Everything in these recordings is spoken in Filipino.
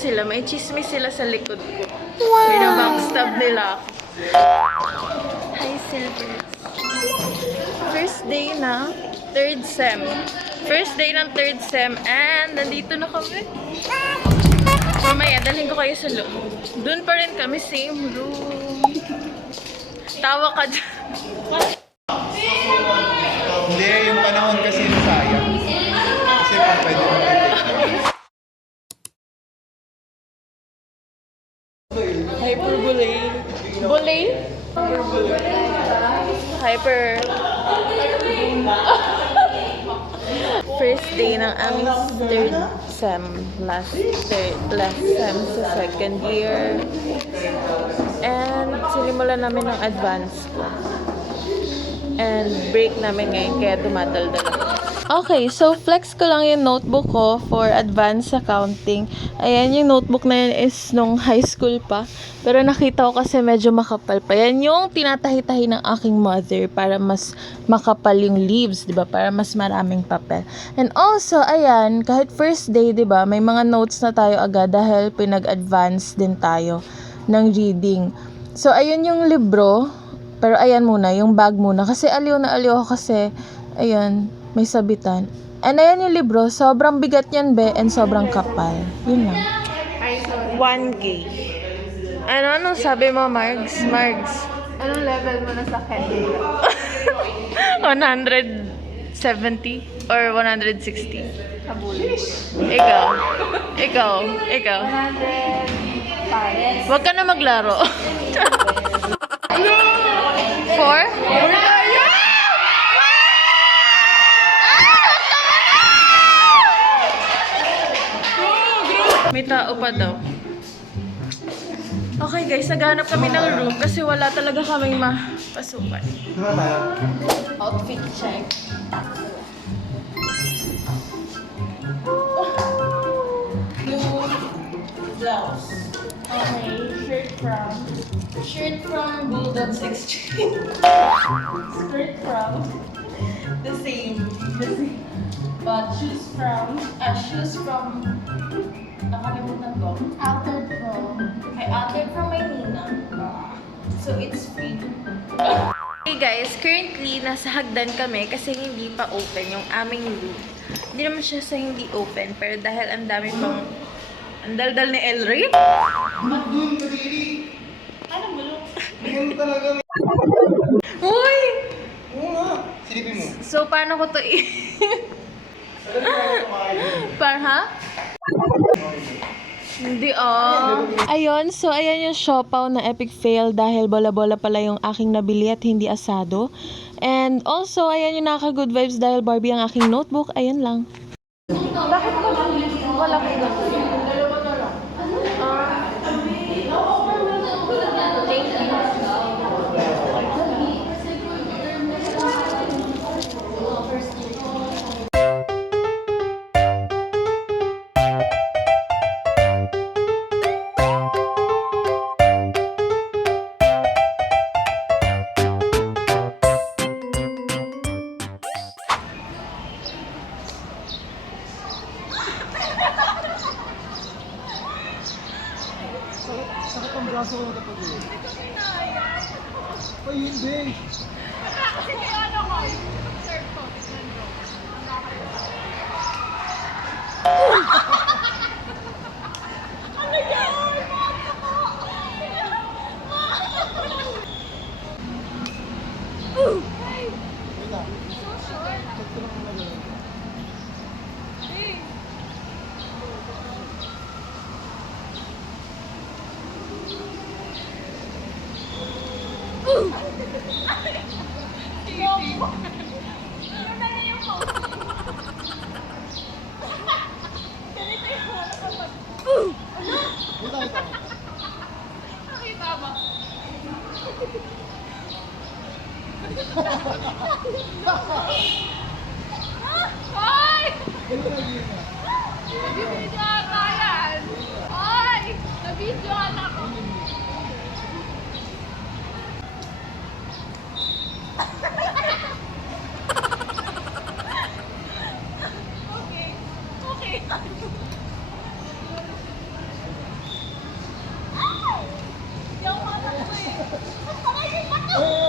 sila. May chismis sila sa likod ko. Wow! Binabackstab nila ako. Hi, Silvers. First day na, third sem. First day ng third sem. And nandito na kami. Mamaya, dalhin ko kayo sa loob. Doon pa rin kami, same room. Tawa ka dyan. Hindi, yung panahon kasi sayang. Kasi pa pwede mo Hyperbole. Bole? Hyper. First day ng aming third sem. Last sem sa second year. And sinimulan namin ng advance ko. And break namin ngayon kaya dumadaldal ako. Okay, so flex ko lang yung notebook ko for advanced accounting. Ayan, yung notebook na yun is nung high school pa. Pero nakita ko kasi medyo makapal pa. Yan yung tinatahi-tahi ng aking mother para mas makapal yung leaves, di ba? Para mas maraming papel. And also, ayan, kahit first day, di ba? May mga notes na tayo agad dahil pinag-advance din tayo ng reading. So, ayun yung libro. Pero ayan muna, yung bag muna. Kasi aliw na aliw ako kasi, ayan, may sabitan. And ayan yung libro, sobrang bigat yan, be, and sobrang kapal. Yun lang. 1K. Anong sabi mo, Margs? Margs? Anong level mo na sa Kendall? 170 or 160? Kabuli. Ikaw. 100. Huwag ka na maglaro. 4? May tao pa daw. Okay guys, naghanap kami ng room kasi wala talaga kaming mapasukan. Outfit check. Blue blouse. Okay, shirt from Bulldogs Exchange. Skirt from the same. But shoes from nakalimutan ko. Altered from Maynila. So, it's free. Hey guys, currently, nasa hagdan kami kasi hindi pa open yung aming room. Hindi naman siya sa hindi open, pero dahil ang dami pang... Ang daldal ni Elric. Doon, kadiri. Ano gulo? Ganun talaga. Uy! Oo nga. Silipin mo. So, paano ko to ha? Hindi Ayun, so ayan yung siopaw na epic fail dahil bola-bola pala yung aking nabili at hindi asado. And also, ayan yung nakaka-good vibes dahil Barbie ang aking notebook. Ayan lang. Bakit mo wala ko na? Sakit ang braso ko na kapag yun. Ay, hindi. Kasi may ano ko, yung surf ko, tignan mo. Ano yan? Mata ko! Wait lang. So short. Check ko lang muna gano'n. Ano na lang yung phone? Ganito yung mga kapag... Wait lang. Nakita ba? Ay! Ganun lang yun nga. Nabibidyo ata yan! Ay! Nabidyoan ako! Okay. Ayan.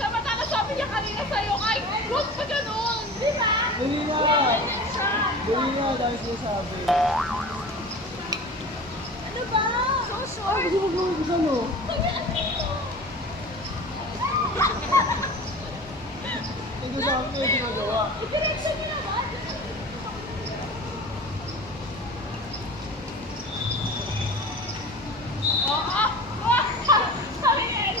Samantala sabi niya kanina sa'yo, ay, huwag pa ganun. Di ba? Dali nga! Ganyan siya. Dali nga, dahil sinasabi. Ano ba? So short. Kasi mag-uubos ano? Ito sa akin yung ginagawa. Diretso niyo naman. Oo. Sabihin.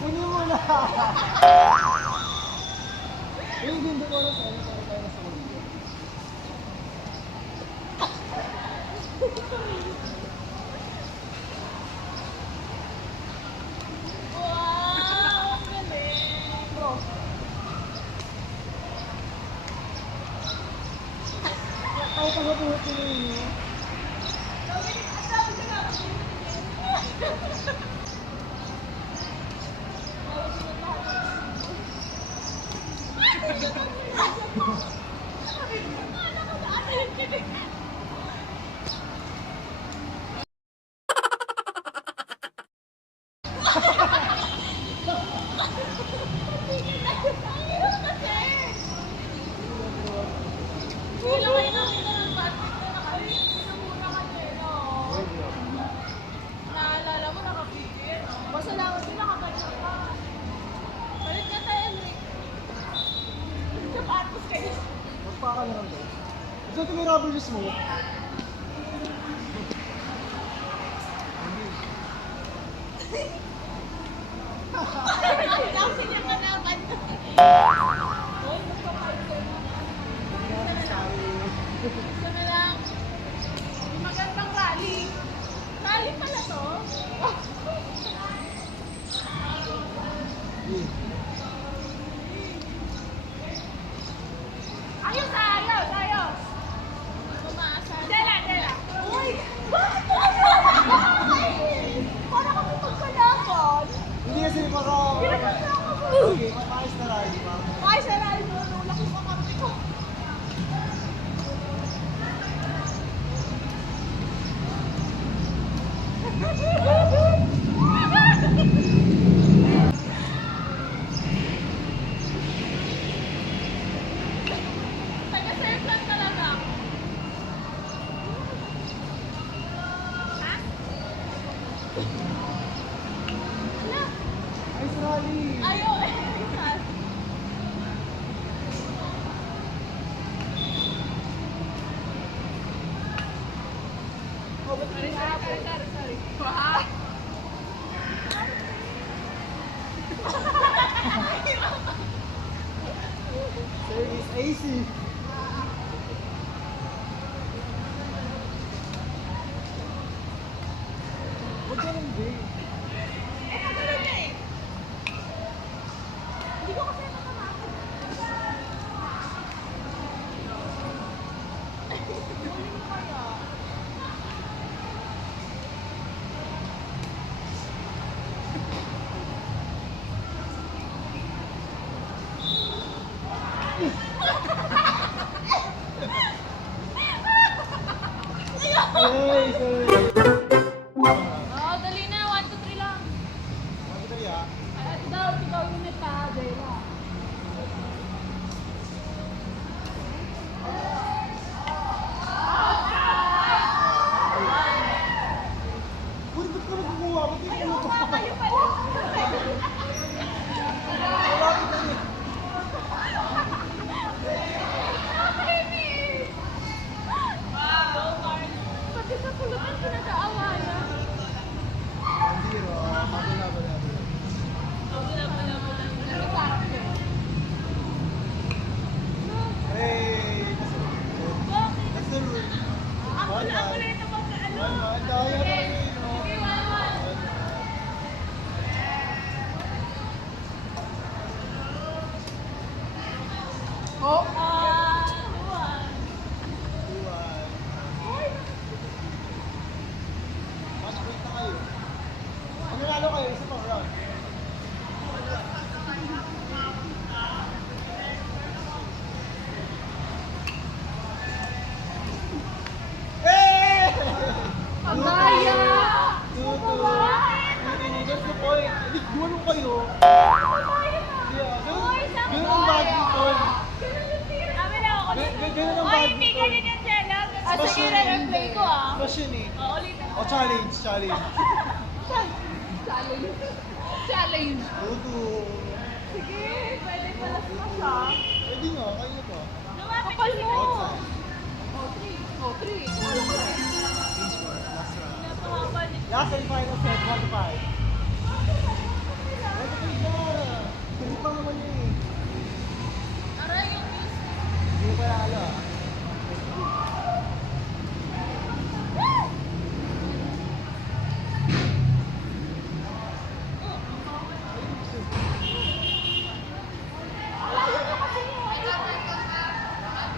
Kunin mo na! Yung gundo ko na sa'yo, para tayo nasa kulit. Wow, ang galing. Bro. Ako pa ba tumutuloy niyo? Naalala mo, nakapigil. Masalamat din nakaganyan ka. Balik na tayo, Enric. Sapatos kayo. Magpaka na lang daw. Ito ito may rubber juice mo. Kasi niya kalaban. Gusto na lang. Yung magandang rally. Rally pala to. Ayos, ayos, ayos. Umaasa. Dela, Dela. Uy! Bakit mo para kami magkalaban. Hindi kasi para... Pinagkasama ko. Okay, mapayos na rally, ma'am. Ay, sa rally mo. Laki pa kami ko. Taga-circle talaga. Ha? Wala. Ayos rally! Ayaw eh. Sorry. Wow. Service AC! Huwag ka nang big. Eh, nagulog na eh. Hindi ko kasi nakamakot. Huli mo kaya. Yay! Sorry! Oh, dali na. 1 Ganyan ang Ay, bad hindi dito. ganyan yan, Jenna. Ah, Smash sige, yun. re-replay ko ah. Smash yun eh. Oh, ulitin mo. O, challenge. Challenge. Tutu. Sige, pwede pala smash ah. Pwede nga, kayo to. Lumapit ka mo. Outside. Oh, 3. Wala ka rin. Last round. Napahaba niya. Last and final set, 1 to 5. Pwede pa naman yun eh. Aray yung news. Hindi ko pala alam.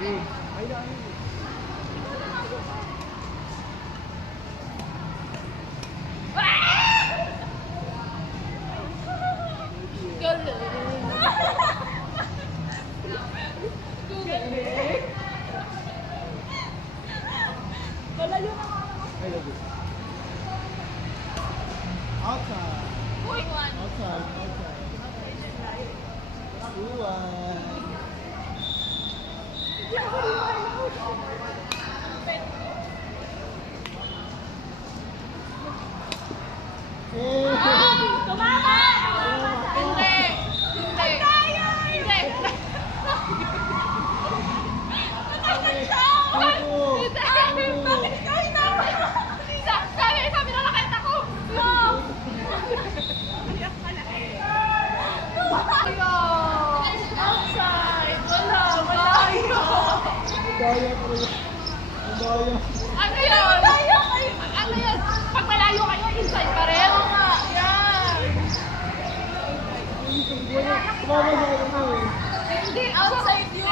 Eh, ay lang yun. Malayo na nga naman. I love it. Outside. Uy! Outside. Uwan. Eh. Tumama! Hindi! Hindi! Hindi! Sabi na nakita ko! No! Outside! Wala! Malayo! Daya ko rin. Ang daya. Ano yun? Ano yun? Pag malayo kayo, inside pa rin? Oo nga! Yan! Tumama sa akin mo eh. Hindi, outside yun!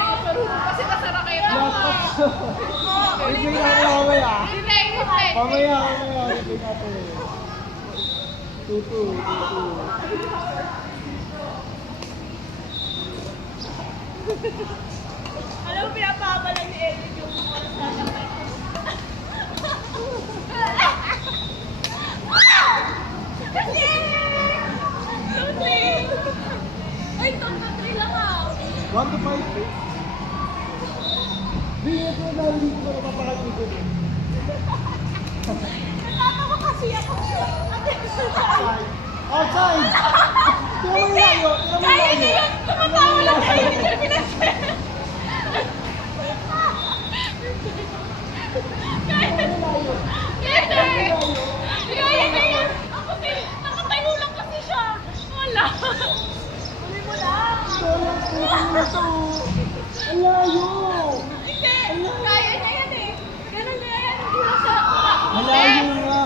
Kasi nasara kayo. Replay natin mamaya. Hindi, hindi! Mamaya. Replay natin. Tutu. Alam mo, pinapahaba lang ni Edwin yung oras sa akin. Kasi! Tuti! Ay, tuti lang ah! 1 to 5 eh. Di nga ko narinig ko na papakagin ko eh. Natatawa kasi ako. Outside. Outside! Tira mo yung layo. Kaya hindi yun! Tumatawa lang kayo! Hindi nyo pinasin! Kaya hindi yun! Ako din! Nakatayo lang kasi siya! Wala! Huli mo lang! Ang layo! Hindi! Kaya niya yan eh! Ganun na yan! Hindi mo siya... Ang layo nga.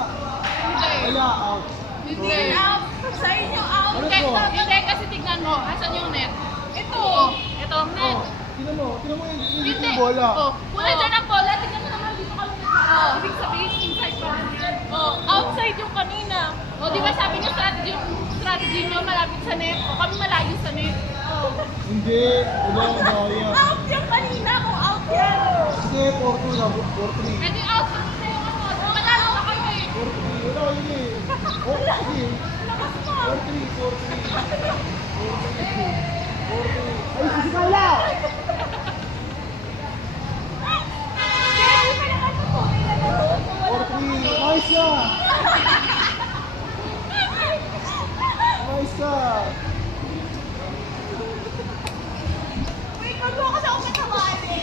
Hindi! Wala, out. Hindi! Out! Sa inyo out! Ano Hindi, to? hindi kasi tignan mo. Asan yung net? Ito! Ito ang net! Oh, tingnan mo yung Hindi. bola. Oh, wala dyan ang bola. Tignan mo naman dito kami. Oh. Ibig sabihin, inside pa rin yan. Oh, outside yung kanina. Oh, di ba sabi niyo strategy niyo malapit sa net? Oh, kami malayo sa net. Oh. Hindi, wala ang daya. Out yung kanina kung out yan. Sige, 4-2 na, 4-3. Pwede out na yung ano. Oh, manalo na kayo eh. 4-3, wala yun eh. Oh, sige. Lakas mo. 4-3. Ay, sige ka wala! Pwede pa naman ito po. 4-3, nice ka! Nice ka! Wait, magbuha ka sa umat na mali.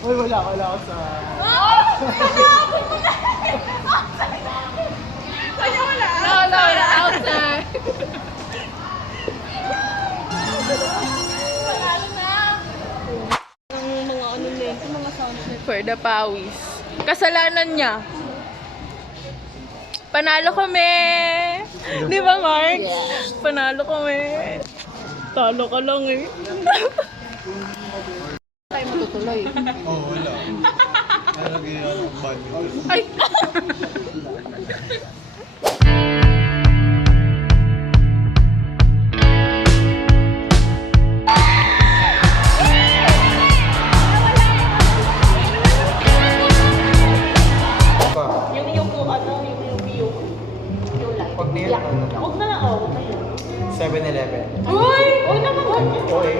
Uy, wala ka sa... Oh! Hanapin mo na. Outside. Kanya wala. No, outside. Panalo na. Mga ano na ito, mga sound effects. For the pawis. Kasalanan niya. Panalo kami! Di ba, Mark? Panalo kami. Talo ka lang eh. Tayo matutuloy. Oo, wala. Nalagay yung badminton. Ay! Pag niya, Huwag na lang, oh. 7-Eleven. Uy! Huwag naman. Okay.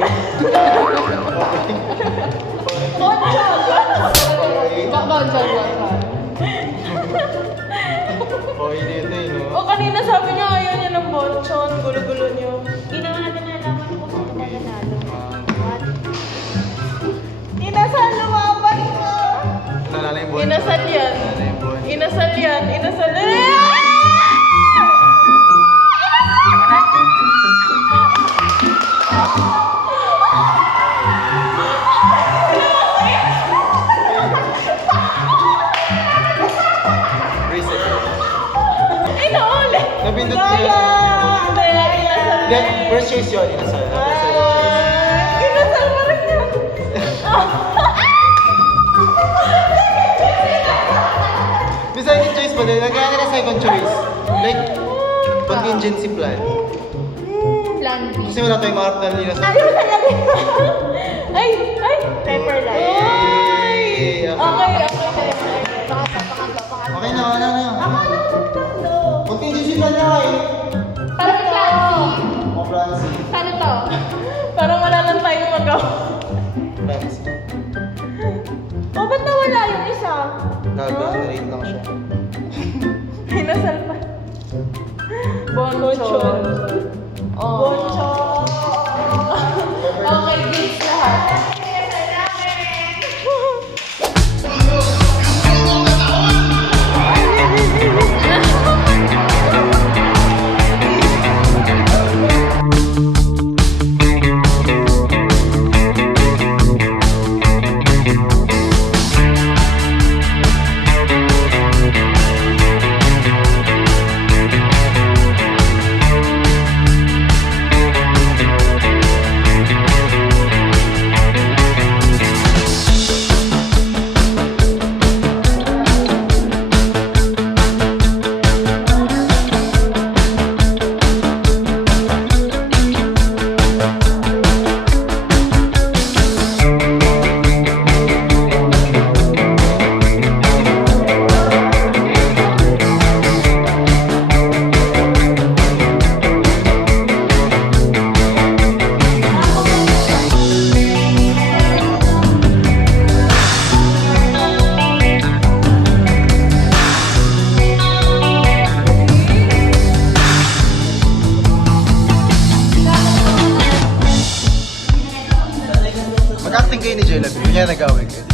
Napakainit eh, no? O kanina sabi niya ayaw niya ng bonchon, gulo-gulo niyo. Ginawa natin nalaman ko kung sino mananalo. What? Inasal lumaban ko! Nalala yung buwan. Inasal yan. Nalala yung buwan. Inasal yan. Inasal. Reset. Ay, naulit! Nabindot Kaya! niya. Hindi, inasal. Then, first choice yun, inasal. Inasal pa rin yan. May second choice pa din. Nagkaya na second choice. Like, contingency plan. Plan B. Kasi wala tayong mark na inasal. Ay! Ay! Pepper light. Ay! Okay. Okay. Okay na, wala na. Contingency plan na kayo. Para plan C. O, plan C. Paano to? Parang wala lang tayong magawa. Plan C. O, ba't nawala yung isa? Nag-generate lang siya. Inasal pa. Bonchon. Oh. Bonchon. Okay, this lahat. Mag-acting kayo ni Jelab. Yun yan nag-away kayo.